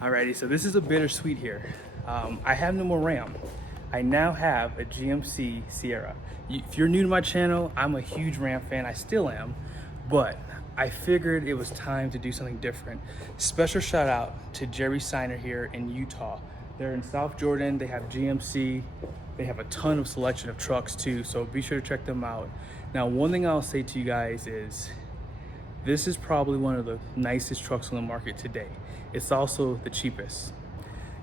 Alrighty, so this is a bittersweet here. I have no more RAM. I now have a GMC Sierra. If you're new to my channel, I'm a huge RAM fan. I still am, but I figured it was time to do something different. Special shout out to Jerry Seiner here in Utah. They're in South Jordan. They have GMC. They have a ton of selection of trucks too, so be sure to check them out. Now, one thing I'll say to you guys is this is probably one of the nicest trucks on the market today. It's also the cheapest.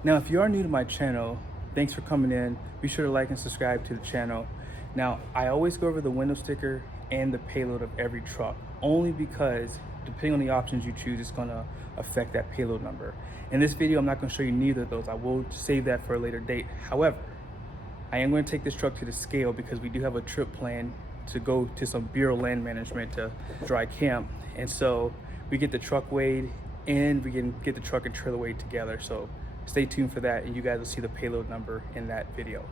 Now, if you are new to my channel, thanks for coming in. Be sure to like and subscribe to the channel. Now, I always go over the window sticker and the payload of every truck, only because depending on the options you choose, it's gonna affect that payload number. In this video, I'm not gonna show you neither of those. I will save that for a later date. However, I am gonna take this truck to the scale because we do have a trip planned to go to some Bureau land management to dry camp. And so we get the truck weighed and we can get the truck and trailer weighed together. So stay tuned for that and you guys will see the payload number in that video.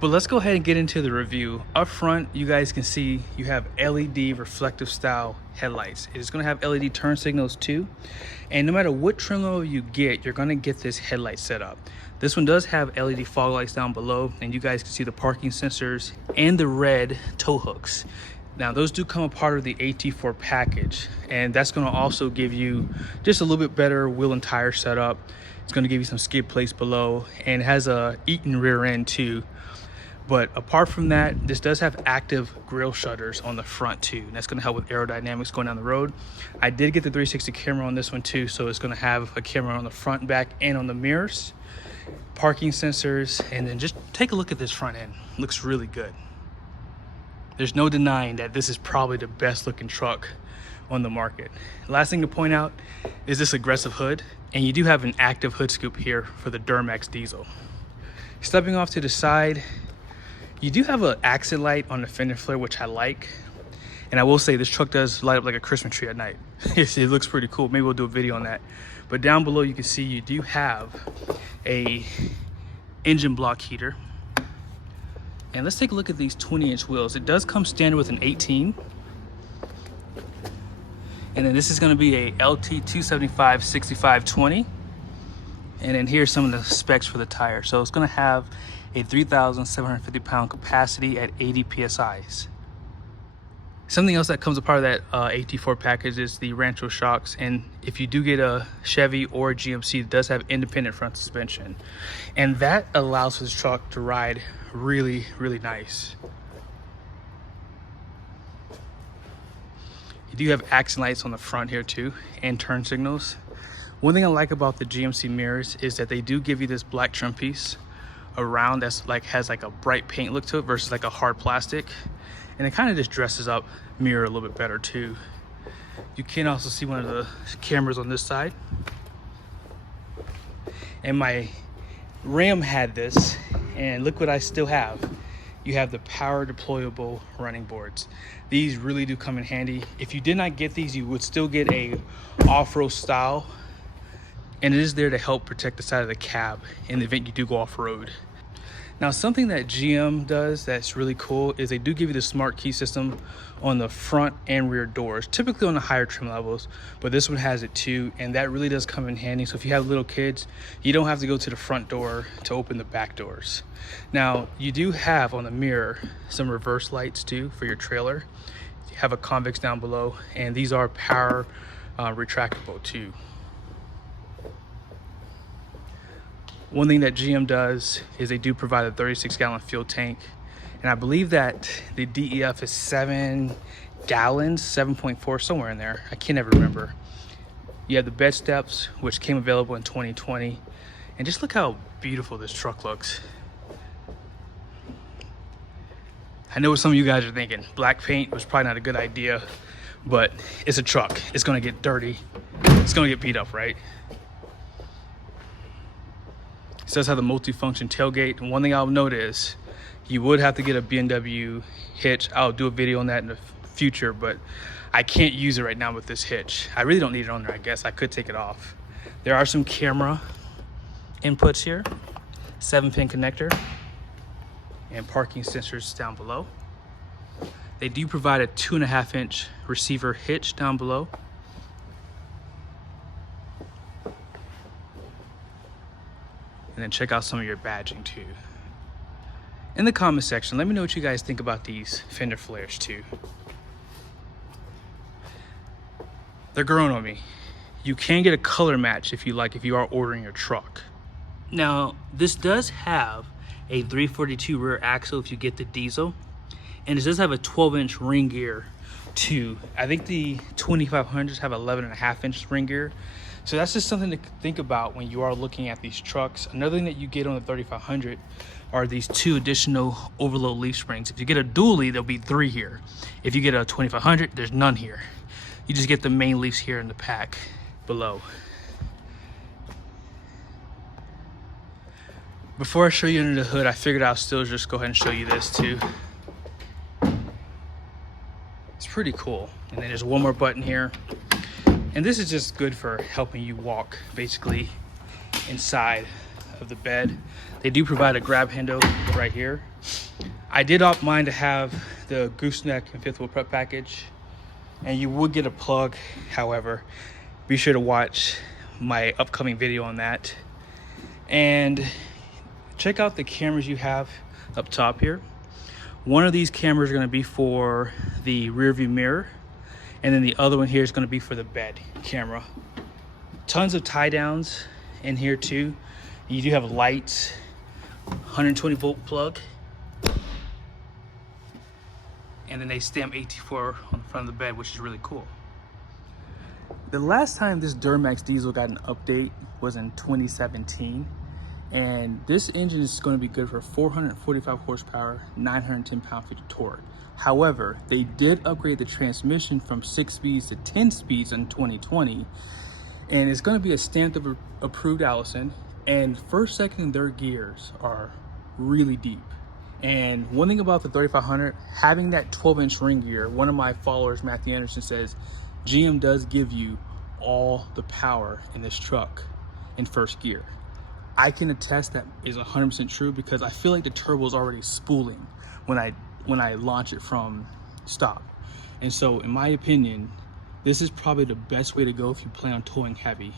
But let's go ahead and get into the review. Up front, you guys can see you have LED reflective style headlights. It's gonna have LED turn signals too. And no matter what trim level you get, you're gonna get this headlight set up. This one does have LED fog lights down below, and you guys can see the parking sensors and the red tow hooks. Now, those do come a part of the AT4 package, and that's gonna also give you just a little bit better wheel and tire setup. It's gonna give you some skid plates below, and it has a Eaton rear end too. But apart from that, this does have active grille shutters on the front too. And that's gonna help with aerodynamics going down the road. I did get the 360 camera on this one too, so it's gonna have a camera on the front, back, and on the mirrors, parking sensors, and then just take a look at this front end. Looks really good. There's no denying that this is probably the best looking truck on the market. Last thing to point out is this aggressive hood, and you do have an active hood scoop here for the Duramax diesel. Stepping off to the side, you do have an accent light on the fender flare, which I like. And I will say this truck does light up like a Christmas tree at night. It looks pretty cool. Maybe we'll do a video on that. But down below you can see you do have a engine block heater. And let's take a look at these 20-inch wheels. It does come standard with an 18. And then this is gonna be a LT 275 6520. And then here's some of the specs for the tire. So it's gonna have a 3,750 pound capacity at 80 PSIs. Something else that comes a part of that AT4 package is the Rancho shocks. And if you do get a Chevy or a GMC, it does have independent front suspension. And that allows for this truck to ride really, really nice. You do have accent lights on the front here too, and turn signals. One thing I like about the GMC mirrors is that they do give you this black trim piece around that's like has like a bright paint look to it versus like a hard plastic. And it kind of just dresses up mirror a little bit better too. You can also see one of the cameras on this side. And my Ram had this, and look what I still have. You have the power deployable running boards. These really do come in handy. If you did not get these, you would still get a off-road style, and it is there to help protect the side of the cab in the event you do go off-road. Now, something that GM does that's really cool is they do give you the smart key system on the front and rear doors, typically on the higher trim levels, but this one has it too, and that really does come in handy. So if you have little kids, you don't have to go to the front door to open the back doors. Now, you do have on the mirror some reverse lights too for your trailer. You have a convex down below, and these are power retractable too. One thing that GM does is they do provide a 36-gallon fuel tank. And I believe that the DEF is 7 gallons, 7.4, somewhere in there. I can't ever remember. You have the bed steps, which came available in 2020. And just look how beautiful this truck looks. I know what some of you guys are thinking. Black paint was probably not a good idea, but it's a truck. It's gonna get dirty. It's gonna get beat up, right? It does have the multi-function tailgate, and one thing I'll note is you would have to get a BMW hitch. I'll do a video on that in the future, but I can't use it right now with this hitch. I really don't need it on there. I guess I could take it off. There are some camera inputs here, 7-pin connector, and parking sensors down below. They do provide a 2.5-inch receiver hitch down below. And then check out some of your badging too. In the comment section, let me know what you guys think about these fender flares too. They're growing on me. You can get a color match if you like, if you are ordering your truck. Now, this does have a 342 rear axle if you get the diesel, and it does have a 12-inch ring gear too. I think the 2500s have 11.5-inch ring gear. So that's just something to think about when you are looking at these trucks. Another thing that you get on the 3500 are these 2 additional overload leaf springs. If you get a dually, there'll be 3 here. If you get a 2500, there's none here. You just get the main leaves here in the pack below. Before I show you under the hood, I figured I'll still just go ahead and show you this too. It's pretty cool. And then there's one more button here. And this is just good for helping you walk basically inside of the bed. They do provide a grab handle right here. I did opt mine to have the gooseneck and 5th wheel prep package, and you would get a plug. However, be sure to watch my upcoming video on that. And check out the cameras you have up top here. One of these cameras is going to be for the rear view mirror, and then the other one here is going to be for the bed camera. Tons of tie downs in here too. You do have lights, 120 volt plug, and then they stamp AT4 on the front of the bed, which is really cool. The last time this Duramax diesel got an update was in 2017. And this engine is going to be good for 445 horsepower, 910 pound-feet of torque. However, they did upgrade the transmission from 6 speeds to 10 speeds in 2020. And it's going to be a stamped approved Allison. And first, second, and third gears are really deep. And one thing about the 3500, having that 12-inch ring gear, one of my followers, Matthew Anderson, says GM does give you all the power in this truck in first gear. I can attest that is 100% true because I feel like the turbo is already spooling when I launch it from stop. And so in my opinion, this is probably the best way to go if you plan on towing heavy.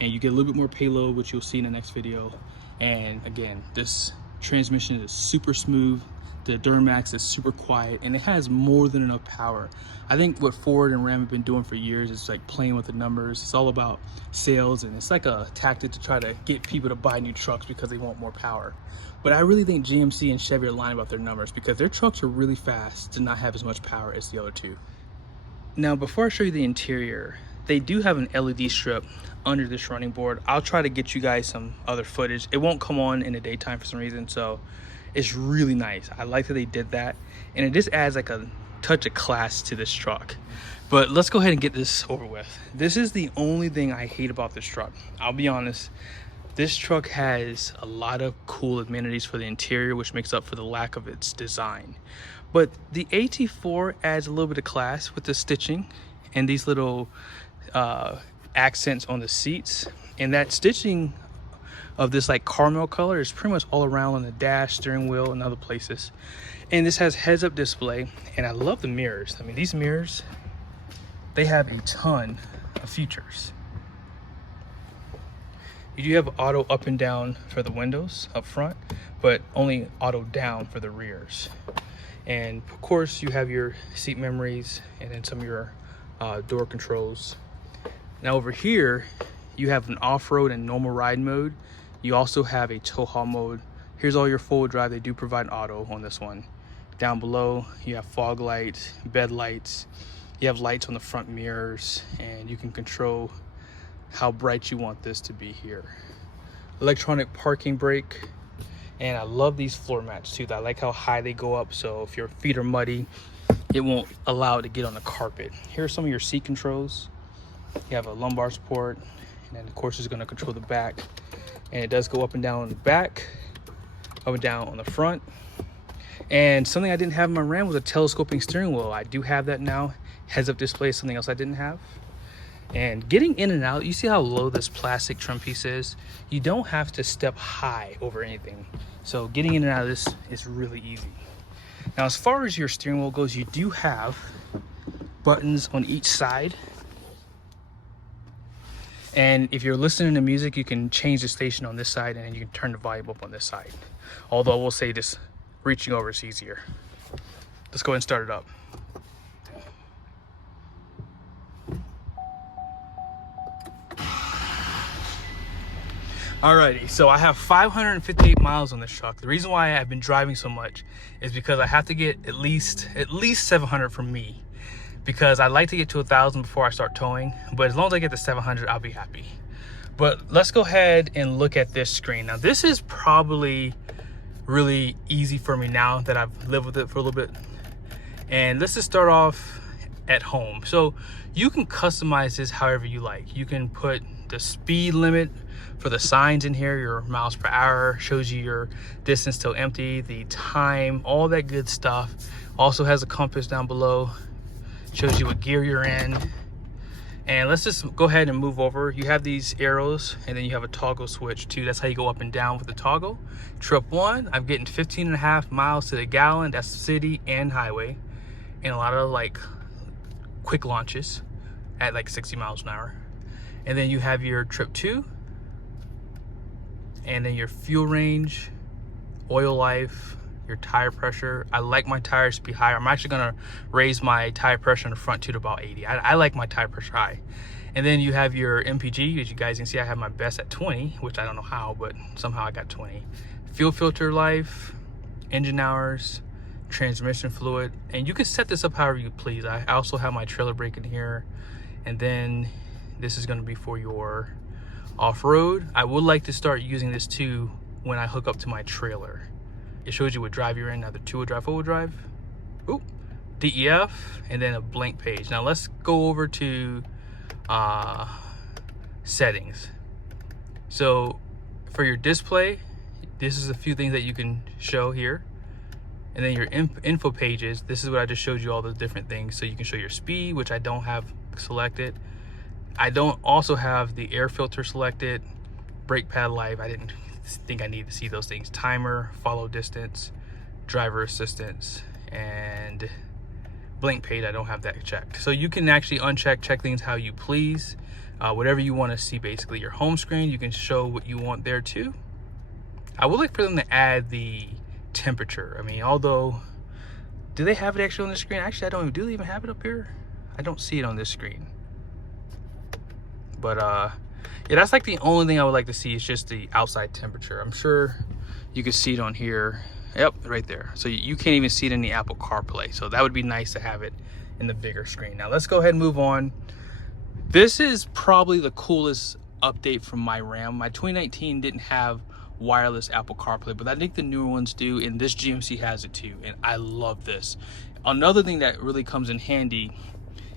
And you get a little bit more payload, which you'll see in the next video. And again, this transmission is super smooth. The Duramax is super quiet, and it has more than enough power. I think what Ford and Ram have been doing for years is like playing with the numbers. It's all about sales, and it's like a tactic to try to get people to buy new trucks because they want more power. But I really think GMC and Chevy are lying about their numbers because their trucks are really fast to not have as much power as the other two. Now, before I show you the interior, they do have an LED strip under this running board. I'll try to get you guys some other footage. It won't come on in the daytime for some reason, so it's really nice. I like that they did that, and it just adds like a touch of class to this truck. But let's go ahead and get this over with. This is the only thing I hate about this truck. I'll be honest, this truck has a lot of cool amenities for the interior, which makes up for the lack of its design. But the AT4 adds a little bit of class with the stitching and these little accents on the seats, and that stitching of this like caramel color is pretty much all around on the dash, steering wheel, and other places. And this has heads-up display, and I love the mirrors. I mean, these mirrors, they have a ton of features. You do have auto up and down for the windows up front, but only auto down for the rears. And of course, you have your seat memories and then some of your door controls. Now over here, you have an off-road and normal ride mode. You also have a tow haul mode. Here's all your four-wheel drive. They do provide auto on this one. Down below, you have fog lights, bed lights. You have lights on the front mirrors, and you can control how bright you want this to be here. Electronic parking brake. And I love these floor mats too. I like how high they go up, so if your feet are muddy, it won't allow it to get on the carpet. Here are some of your seat controls. You have a lumbar support, and then of course it's going to control the back. And it does go up and down on the back, up and down on the front. And something I didn't have in my Ram was a telescoping steering wheel. I do have that now. Heads-up display is something else I didn't have. And getting in and out, you see how low this plastic trim piece is? You don't have to step high over anything. So getting in and out of this is really easy. Now, as far as your steering wheel goes, you do have buttons on each side. And if you're listening to music, you can change the station on this side, and then you can turn the volume up on this side. Although we'll say this reaching over is easier. Let's go ahead and start it up. Alrighty, so I have 558 miles on this truck. The reason why I've been driving so much is because I have to get at least 700 from me, because I like to get to 1,000 before I start towing. But as long as I get to 700, I'll be happy. But let's go ahead and look at this screen. Now, this is probably really easy for me now that I've lived with it for a little bit. And let's just start off at home. So you can customize this however you like. You can put the speed limit for the signs in here, your miles per hour, shows you your distance till empty, the time, all that good stuff. Also has a compass down below, shows you what gear you're in. And let's just go ahead and move over. You have these arrows, and then you have a toggle switch too. That's how you go up and down with the toggle. Trip 1, I'm getting 15.5 miles to the gallon. That's city and highway, and a lot of like quick launches at like 60 miles an hour. And then you have your trip 2, and then your fuel range, oil life, your tire pressure. I like my tires to be higher. I'm actually gonna raise my tire pressure in the front to about 80. I like my tire pressure high. And then you have your MPG. As you guys can see, I have my best at 20, which I don't know how, but somehow I got 20. Fuel filter life, engine hours, transmission fluid, and you can set this up however you please. I also have my trailer brake in here, and then this is going to be for your off-road. I would like to start using this too when I hook up to my trailer. It shows you what drive you're in, either 2-wheel drive, 4-wheel drive, DEF, and then a blank page. Now let's go over to settings. So for your display, this is a few things that you can show here. And then your info pages, this is what I just showed you, all the different things. So you can show your speed, which I don't have selected. I don't also have the air filter selected, brake pad life. I didn't think I need to see those things. Timer, follow distance, driver assistance, and blank page. I don't have that checked. So you can actually check things how you please. Whatever you want to see, basically. Your home screen, you can show what you want there too. I would like for them to add the temperature. I mean, although, do they have it actually on the screen? Actually, I don't even, do they even have it up here? I don't see it on this screen. But yeah, that's like the only thing I would like to see, is just the outside temperature. I'm sure you can see it on here. Yep, right there. So you can't even see it in the Apple CarPlay. So that would be nice to have it in the bigger screen. Now let's go ahead and move on. This is probably the coolest update from my Ram. My 2019 didn't have wireless Apple CarPlay, but I think the newer ones do, and this GMC has it too, and I love this. Another thing that really comes in handy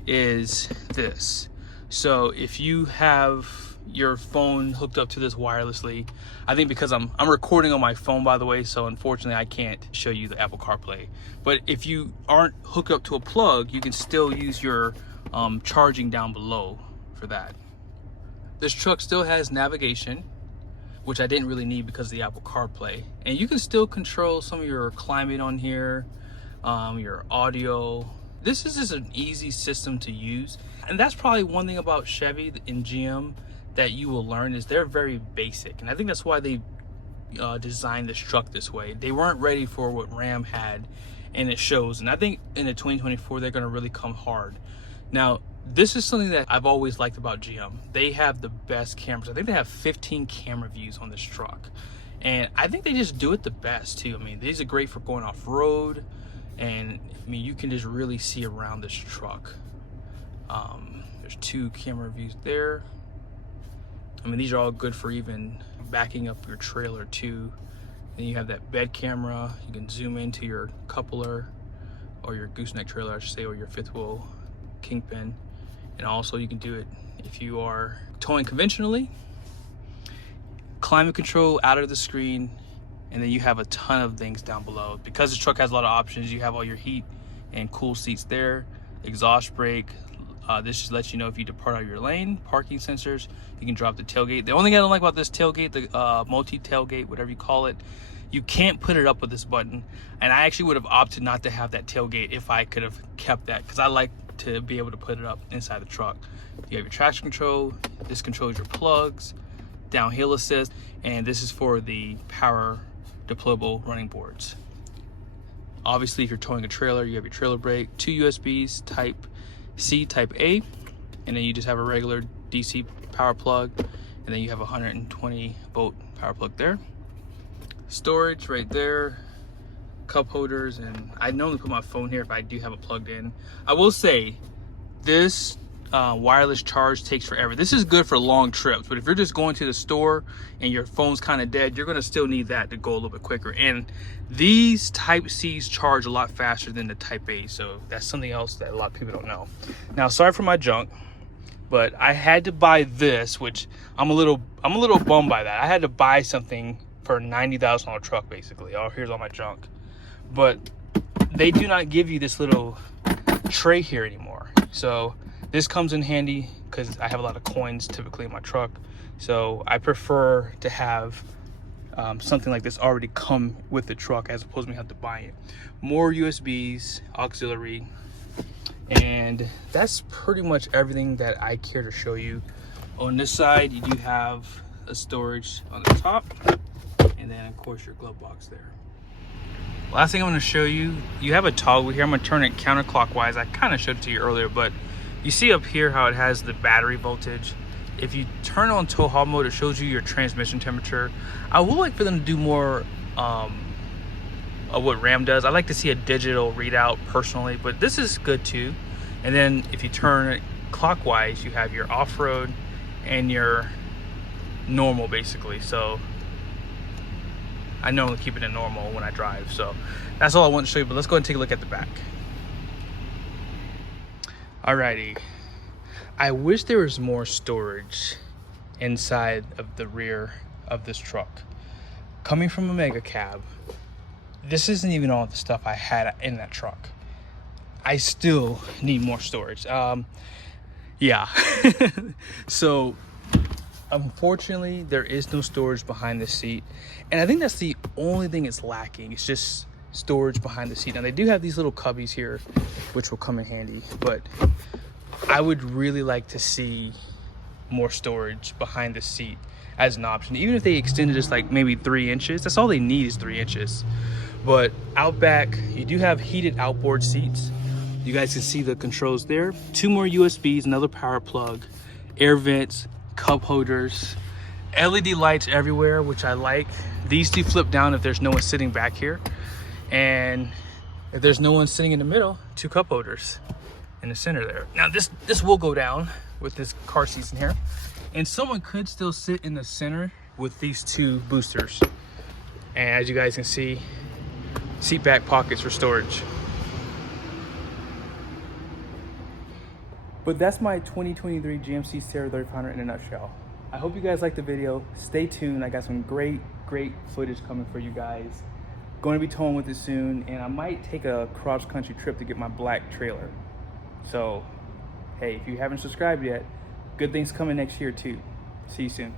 is this. So if you have your phone hooked up to this wirelessly, I think because I'm recording on my phone, by the way, so unfortunately I can't show you the Apple CarPlay. But if you aren't hooked up to a plug, you can still use your charging down below for that. This truck still has navigation, which I didn't really need because of the Apple CarPlay. And you can still control some of your climate on here, your audio. This is just an easy system to use. And that's probably one thing about Chevy and GM that you will learn, is they're very basic. And I think that's why they designed this truck this way. They weren't ready for what Ram had, and it shows. And I think in the 2024, they're gonna really come hard. Now, this is something that I've always liked about GM. They have the best cameras. I think they have 15 camera views on this truck. And I think they just do it the best too. I mean, these are great for going off road. And I mean, you can just really see around this truck. There's 2 camera views there. I mean, these are all good for even backing up your trailer too. Then you have that bed camera. You can zoom into your coupler, or your gooseneck trailer, I should say, or your 5th wheel kingpin. And also you can do it if you are towing conventionally. Climate control out of the screen, and then you have a ton of things down below. Because the truck has a lot of options, you have all your heat and cool seats there, exhaust brake. This just lets you know if you depart out of your lane, parking sensors. You can drop the tailgate. The only thing I don't like about this tailgate, the multi-tailgate, whatever you call it, you can't put it up with this button. And I actually would have opted not to have that tailgate if I could have kept that, because I like to be able to put it up inside the truck. You have your traction control, this controls your plugs, downhill assist, and this is for the power deployable running boards. Obviously, if you're towing a trailer, you have your trailer brake, 2 USBs, type C, type A, and then you just have a regular DC power plug, and then you have a 120 volt power plug there. Storage right there, cup holders, and I normally put my phone here if I do have it plugged in. I will say this wireless charge takes forever. This is good for long trips, but if you're just going to the store and your phone's kind of dead, you're going to still need that to go a little bit quicker. And these type C's charge a lot faster than the type A, so that's something else that a lot of people don't know. Now, sorry for my junk, but I had to buy this, which I'm a little bummed by that. I had to buy something for a $90,000 truck, basically. Oh, here's all my junk. But they do not give you this little tray here anymore. So this comes in handy because I have a lot of coins typically in my truck. So I prefer to have something like this already come with the truck as opposed to me have to buy it. More USBs, auxiliary, and that's pretty much everything that I care to show you. On this side, you do have a storage on the top, and then of course your glove box there. Last thing I'm going to show you, you have a toggle here. I'm going to turn it counterclockwise. I kind of showed it to you earlier, but you see up here how it has the battery voltage. If you turn on tow haul mode, it shows you your transmission temperature. I would like for them to do more of what Ram does. I like to see a digital readout personally, but this is good too. And then if you turn it clockwise, you have your off-road and your normal basically. So I normally keep it in normal when I drive. So that's all I want to show you, but let's go ahead and take a look at the back. Alrighty. I wish there was more storage inside of the rear of this truck. Coming from a mega cab, this isn't even all the stuff I had in that truck. I still need more storage. Yeah. So unfortunately, there is no storage behind the seat. And I think that's the only thing it's lacking. It's just storage behind the seat. Now they do have these little cubbies here, which will come in handy, but I would really like to see more storage behind the seat as an option. Even if they extended this like maybe 3 inches, that's all they need is 3 inches. But out back, you do have heated outboard seats. You guys can see the controls there. 2 more USBs, another power plug, air vents, cup holders, LED lights everywhere, which I like. These two flip down if there's no one sitting back here. And if there's no one sitting in the middle, 2 cup holders in the center there. Now this will go down with this car seats in here. And someone could still sit in the center with these 2 boosters. And as you guys can see, seat back pockets for storage. But that's my 2023 GMC Sierra 3500 in a nutshell. I hope you guys liked the video. Stay tuned. I got some great footage coming for you guys. Going to be towing with it soon, and I might take a cross-country trip to get my black trailer. So, hey, if you haven't subscribed yet, good things coming next year too. See you soon.